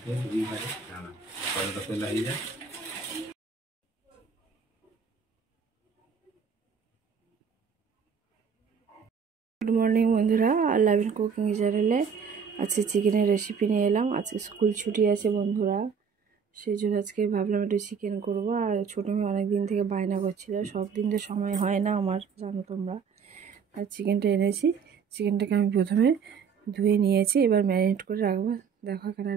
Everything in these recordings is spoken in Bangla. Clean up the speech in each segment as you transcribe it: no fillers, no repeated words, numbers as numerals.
गुड मॉर्निंग बंधुरा लाइव कुकिंग चैनले आज के चिकेन रेसिपि निये एलाम। आज स्कूल छुट्टी आछे बंधुरा सेइजोन्नो आज के भाबलाम एकटु चिकेन करब। और छोटो मेये अनेक दिन थेके बायना करछिलो, सब दिन तो समय हय ना आमार, जानो तोमरा। আর চিকেনটা এনেছি, চিকেনটাকে আমি প্রথমে ধুয়ে নিয়েছি, এবার ম্যারিনেট করে রাখবো। দেখো এখানে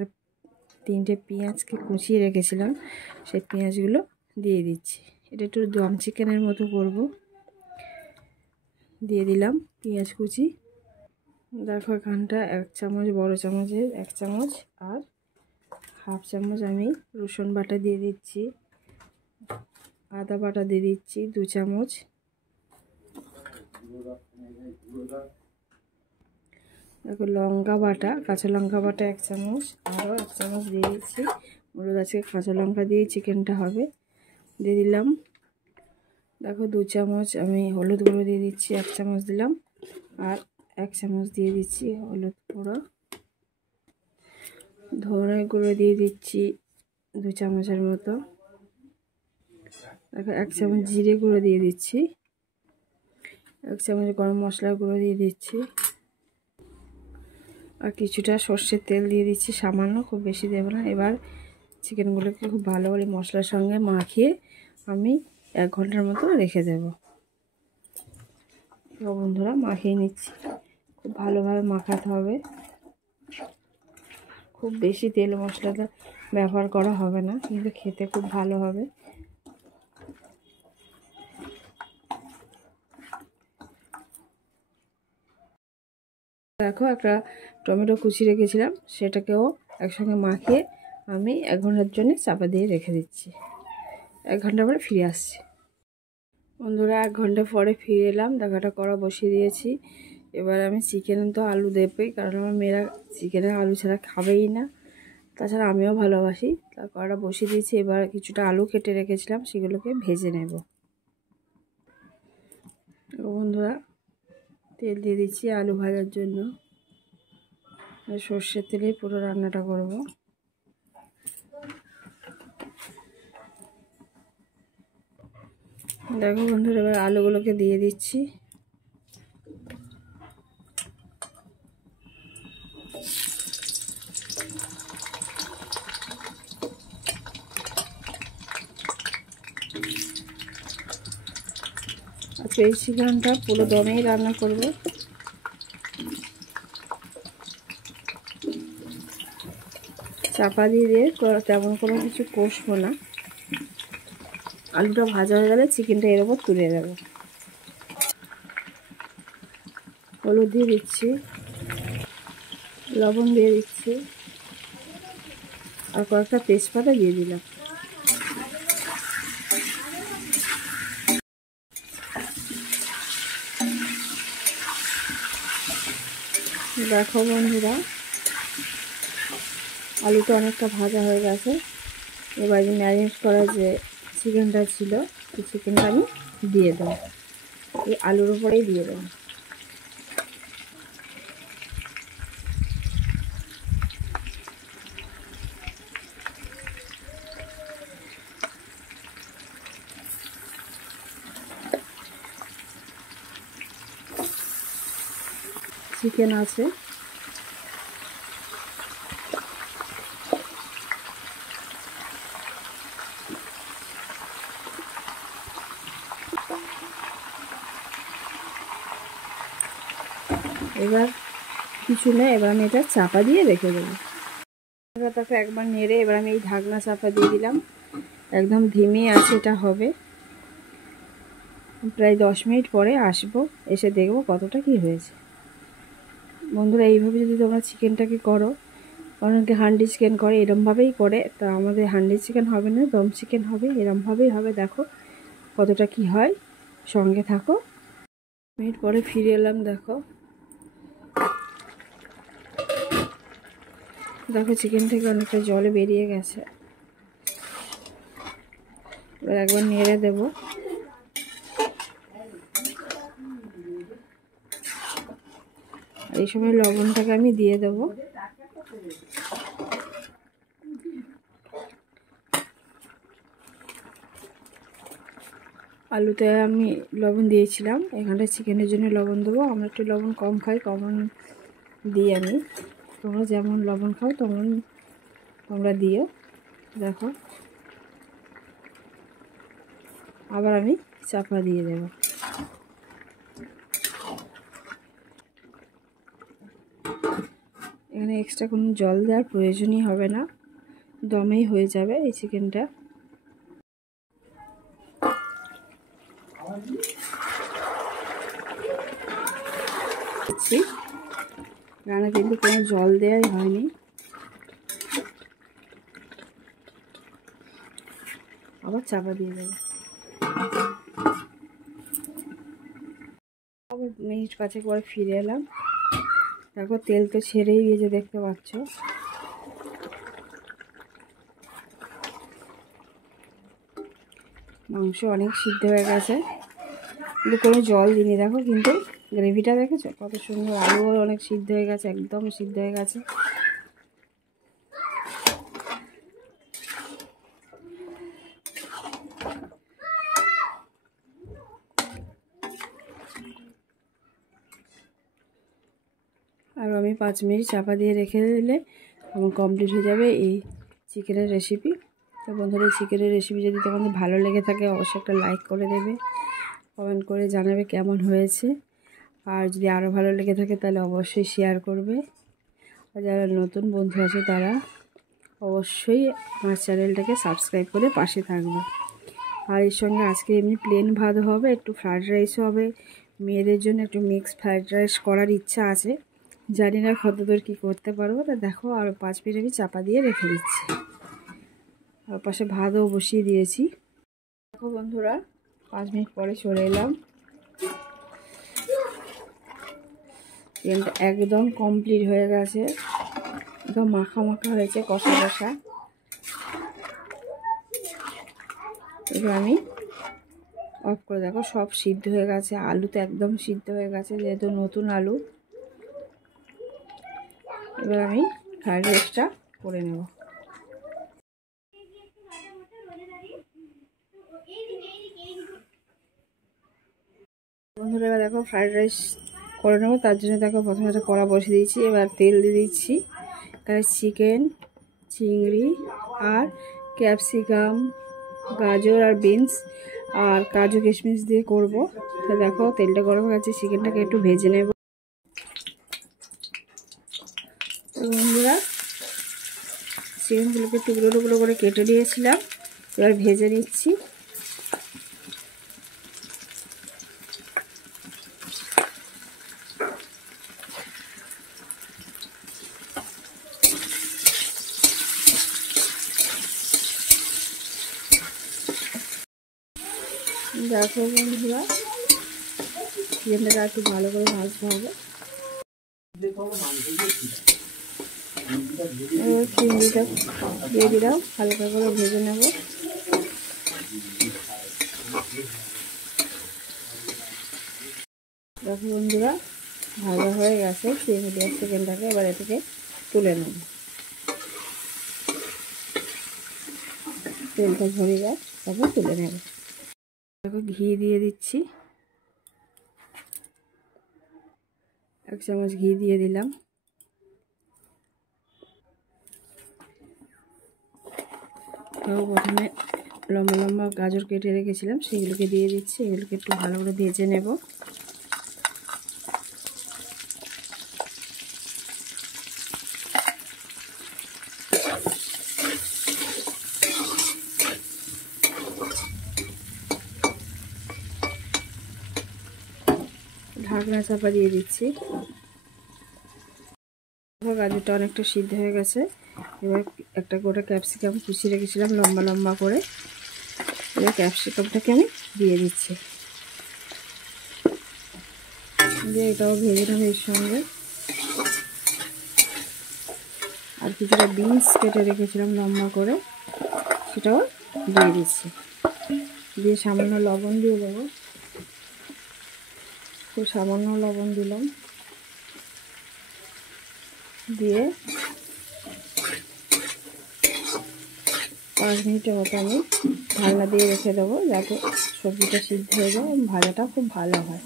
3টে পেঁয়াজকে কুচিয়ে রেখেছিলাম, সেই পেঁয়াজগুলো দিয়ে দিচ্ছি। এটা একটু দম চিকেনের মতো করব। দিয়ে দিলাম পেঁয়াজ কুচি। দেখো এখানটা 1 চামচ, বড় চামচের 1 চামচ আর হাফ চামচ আমি রসুন বাটা দিয়ে দিচ্ছি। আদা বাটা দিয়ে দিচ্ছি 2 চামচ। দেখো লঙ্কা বাটা, কাঁচা লঙ্কা বাটা 1 চামচ, আরও 1 চামচ দিয়ে দিচ্ছি। হলুদ আছে, কাঁচা লঙ্কা দিয়ে চিকেনটা হবে। দিয়ে দিলাম দেখো 2 চামচ আমি হলুদ গুঁড়ো দিয়ে দিচ্ছি, 1 চামচ দিলাম। আর 1 চামচ দিয়ে দিচ্ছি হলুদ গুঁড়ো। ধনে গুঁড়ো দিয়ে দিচ্ছি 2 চামচের মতো। দেখো 1 চামচ জিরে গুঁড়ো দিয়ে দিচ্ছি, 1 চামচ গরম মশলার গুঁড়ো দিয়ে দিচ্ছি। আর কিছুটা সর্ষের তেল দিয়ে দিচ্ছি, সামান্য, খুব বেশি দেব না। এবার চিকেনগুলোকে খুব ভালো করে মশলার সঙ্গে মাখিয়ে আমি 1 ঘন্টার মতো রেখে দেব। তো বন্ধুরা মাখিয়ে নিচ্ছি, খুব ভালোভাবে মাখাতে হবে। খুব বেশি তেল মশলাটা ব্যবহার করা হবে না, কিন্তু খেতে খুব ভালো হবে। দেখো একটা টমেটো কুচি রেখেছিলাম, সেটাকেও একসঙ্গে মাখিয়ে আমি 1 ঘন্টার জন্য চাপা দিয়ে রেখে দিচ্ছি। 1 ঘন্টা পরে ফিরে আসছি। বন্ধুরা 1 ঘন্টা পরে ফিরে এলাম। দেখো একটা কড়া বসিয়ে দিয়েছি। এবার আমি চিকেন তো আলু দেবই, কারণ আমার মেয়েরা চিকেনে আলু ছাড়া খাবেই না, তাছাড়া আমিও ভালোবাসি। তা কড়া বসিয়ে দিয়েছি। এবার কিছুটা আলু কেটে রেখেছিলাম, সেগুলোকে ভেজে নেব। বন্ধুরা তেল দিয়ে দিচ্ছি আলু ভাজার জন্য। সর্ষের তেলে পুরো রান্নাটা করব। দেখো বন্ধুরা এবার আলুগুলোকে দিয়ে দিচ্ছি। আজকে এই চিকেনটা পুরো দমেই রান্না করব। চাপা দিয়ে তেমন কোনো কিছু কষবো না। আলুটা ভাজা হয়ে গেলে চিকেনটা এর উপর তুলে দেব। হলুদ দিয়ে দিচ্ছি, লবণ দিয়ে দিচ্ছি, আর কয়েকটা তেজপাতা দিয়ে দিলাম। দেখো বন্ধুরা আলুটা অনেকটা ভাজা হয়ে গেছে। এবার যে ম্যারিনেট করা যে চিকেনটা ছিল, সেই চিকেনটা আমি দিয়ে দেবো, এই আলুর উপরেই দিয়ে দেবো। চিকেন আছে, এবার কিছু না, এবার আমি এটা চাপা দিয়ে রেখে দেবো। তাকে একবার নেড়ে এবার আমি এই ঢাকনা চাপা দিয়ে দিলাম। একদম ধিমে আছে এটা হবে। প্রায় 10 মিনিট পরে আসবো, এসে দেখবো কতটা কি হয়েছে। বন্ধুরা এইভাবে যদি তোমরা চিকেনটাকে করো, অনেকে হান্ডি চিকেন করে, এরমভাবেই করে। তা আমাদের হান্ডি চিকেন হবে না, দম চিকেন হবে, এরমভাবেই হবে। দেখো কতটা কি হয়, সঙ্গে থাকো। মিনিট পরে ফিরে এলাম। দেখো দেখো চিকেন থেকে অনেকটা জলে বেরিয়ে গেছে। এবার একবার নেড়ে দেব। এই সময় লবণটাকে আমি দিয়ে দেব। আলুতে আমি লবণ দিয়েছিলাম, এখানটা চিকেনের জন্য লবণ দেবো। আমরা একটু লবণ কম খাই, কম দিই আমি। তোমরা যেমন লবণ খাও তেমন তোমরা দিও। দেখো, আবার আমি চাপা দিয়ে দেব। এখানে এক্সট্রা কোনো জল দেওয়ার প্রয়োজনই হবে না, দমেই হয়ে যাবে এই চিকেনটা। রান্না কিন্তু কোনো জল দেওয়াই হয়নি। আবার চাপা দিয়ে দেবো। আবার মিনিট 5 পরে ফিরে এলাম। দেখো তেল তো ছেড়েই গিয়েছে, দেখতে পাচ্ছ। মাংস অনেক সিদ্ধ হয়ে গেছে, কিন্তু কোনো জল দিইনি। দেখো কিন্তু গ্রেভিটা দেখেছো কত সুন্দর, আলুও অনেক সিদ্ধ হয়ে গেছে, একদম সিদ্ধ হয়ে গেছে। আর আমি 5 মিনিট চাপা দিয়ে রেখে দিলে আমার কমপ্লিট হয়ে যাবে এই চিকেনের রেসিপি। তো বন্ধুরা, এই চিকেনের রেসিপি যদি তোমাদের ভালো লেগে থাকে অবশ্যই একটা লাইক করে দেবে, কমেন্ট করে জানাবে কেমন হয়েছে। আর যদি আরও ভালো লেগে থাকে তাহলে অবশ্যই শেয়ার করবে। আর যারা নতুন বন্ধু আছে তারা অবশ্যই আমার চ্যানেলটাকে সাবস্ক্রাইব করে পাশে থাকবে। আর এর সঙ্গে আজকে এমনি প্লেন ভাত হবে, একটু ফ্রায়েড রাইস হবে। মেয়েদের জন্য একটু মিক্সড ফ্রায়েড রাইস করার ইচ্ছা আছে, জানি না কতদূর কী করতে পারবো। তা দেখো, আর 5 মিনিট আমি চাপা দিয়ে রেখে দিচ্ছি। আর পাশে ভাতও বসিয়ে দিয়েছি। দেখো বন্ধুরা, 5 মিনিট পরে চলে এলাম। চিকেনটা একদম কমপ্লিট হয়ে গেছে, একদম মাখা মাখা হয়েছে, কষা কষা। এবার আমি অফ করে, দেখো সব সিদ্ধ হয়ে গেছে, আলু তো একদম সিদ্ধ হয়ে গেছে যেহেতু নতুন আলু। এবার আমি ফ্রাইড রাইসটা করে নেব। বন্ধুরা, এবার দেখো ফ্রাইড রাইস করে নেবো, তার জন্য দেখো প্রথমে একটা কড়া বসিয়ে দিয়েছি। এবার তেল দিয়ে দিচ্ছি, তাহলে চিকেন, চিংড়ি আর ক্যাপসিকাম, গাজর আর বিনস আর কাজু কিশমিশ দিয়ে করব। তো দেখো তেলটা গরম হয়ে গেছে, চিকেনটাকে একটু ভেজে নেব। বন্ধুরা, চিকেনগুলোকে টুকরো টুকরো করে কেটে নিয়েছিলাম, এবার ভেজে নিচ্ছি। দেখো বন্ধুরা, চিকেনটাকে একটু ভালো করে ভাজতে হবে। এবার চিংড়িটা দিয়ে দিলাম, হালকা করে ভেজে নেব। দেখো বন্ধুরা, ভাজা হয়ে গেছে চিংড়ি আর চিকেনটাকে, এবার এটাকে তুলে নেব। তেলটা ঝরে যায়, তারপর তুলে নেব। দেখো ঘি দিয়ে দিচ্ছি, 1 চামচ ঘি দিয়ে দিলাম। প্রথমে লম্বা লম্বা গাজর কেটে রেখেছিলাম সেগুলোকে দিয়ে দিচ্ছি, এগুলোকে একটু ভালো করে ভেজে নেব। ঢাকনা চাপা দিয়ে দিচ্ছি। গাজরটা অনেকটা সিদ্ধ হয়ে গেছে, এবার একটা গোটা ক্যাপসিকাম কুচিয়ে রেখেছিলাম লম্বা লম্বা করে, এবার ক্যাপসিকামটাকে আমি দিয়ে দিচ্ছি, দিয়ে এটাও ভেজে নেব এর সঙ্গে। আর কিছুটা বিনস কেটে রেখেছিলাম লম্বা করে, সেটাও দিয়ে দিচ্ছি। দিয়ে সামান্য লবণ দিয়ে দেবো, খুব সামান্য লবণ দিলাম। দিয়ে 5 মিনিটের মতো আমি ঢাকনা দিয়ে রেখে দেবো যাতে সবজিটা সিদ্ধ হয়ে যায়, ভাজাটা খুব ভালো হয়।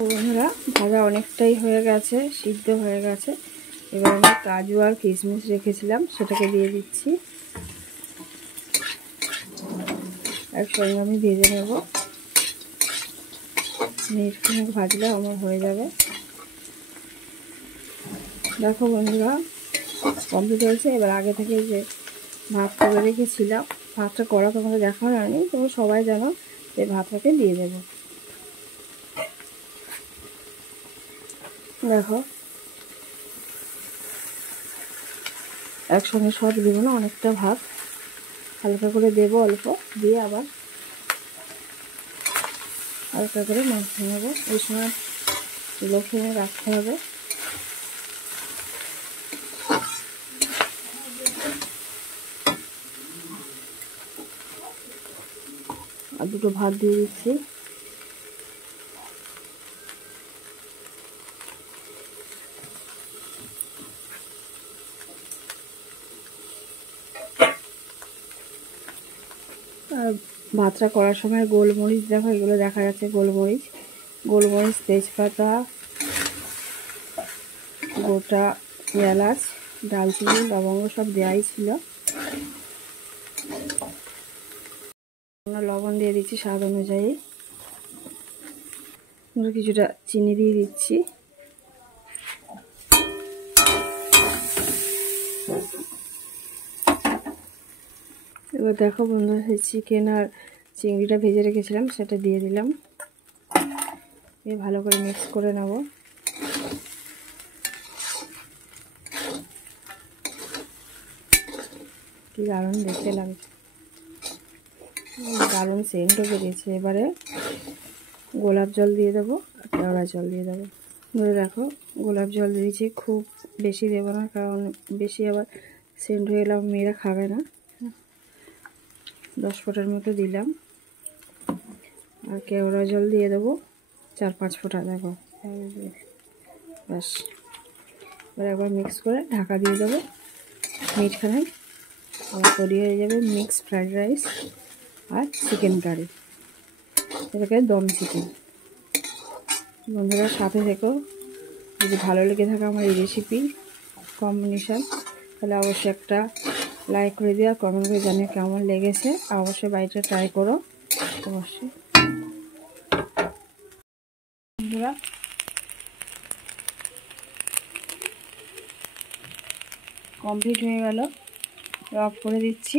বন্ধুরা ভাজা অনেকটাই হয়ে গেছে, সিদ্ধ হয়ে গেছে। এবার আমি কাজু আর কিশমিশ রেখেছিলাম সেটাকে দিয়ে দিচ্ছি, একসঙ্গে আমি ভেজে নেব। মিনিট ভাজলে আমার হয়ে যাবে। দেখো বন্ধুরা কমপ্লিট হয়েছে। এবার আগে থেকে যে ভাত করে রেখেছিলাম, ভাতটা করা তোমাদের দেখা হয়নি, তোমরা সবাই জানো, যে ভাতটাকে দিয়ে দেবো। দেখো একসঙ্গে সব দেবো না, অনেকটা ভাত হালকা করে দেবো, অল্প দিয়ে আবার হালকা করে মাখিয়ে নেবো। এই সময় লো ফ্লেমে রাখতে হবে। আর দুটো ভাত দিয়ে দিচ্ছি। আর ভাতটা করার সময় গোলমরিচ, দেখো এগুলো দেখা যাচ্ছে গোলমরিচ, তেজপাতা, গোটা এলাচ, দালচিনি, লবঙ্গ সব দেওয়াই ছিল। লবণ দিয়ে দিচ্ছি স্বাদ অনুযায়ী, কিছুটা চিনি দিয়ে দিচ্ছি। এবার দেখো বন্ধুরা সেই চিকেন আর চিংড়িটা ভেজে রেখেছিলাম সেটা দিয়ে দিলাম, দিয়ে ভালো করে মিক্স করে নেব। কি দারুণ দেখতে লাগছে, দারুণ সেন্টও বেরিয়েছে। এবারে গোলাপ জল দিয়ে দেবো আর কেওড়া জল দিয়ে দেবো। দেখো গোলাপ জল দিয়েছি, খুব বেশি দেবো না, কারণ বেশি আবার সেন্ট হয়ে গেলে মেয়েরা খাবে না। 10 ফোঁটার মতো দিলাম। আর কেওড়া জল দিয়ে দেবো 4-5 ফোঁটা, দেখো ব্যাস। এবার একবার মিক্স করে ঢাকা দিয়ে দেবো মিনিটখানেক, আবার তৈরি হয়ে যাবে মিক্স ফ্রাইড রাইস আর চিকেন কারি, এটাকে দম চিকেন। বন্ধুরা সাথে থেকো, যদি ভালো লেগে থাকে আমার এই রেসিপি কম্বিনেশান, তাহলে অবশ্যই একটা লাইক করে দিও আর কমেন্ট করে জানিয়ে কেমন লেগেছে। আর অবশ্যই বাড়িটা ট্রাই করো অবশ্যই। বন্ধুরা কমপ্লিট হয়ে গেল, অফ করে দিচ্ছি।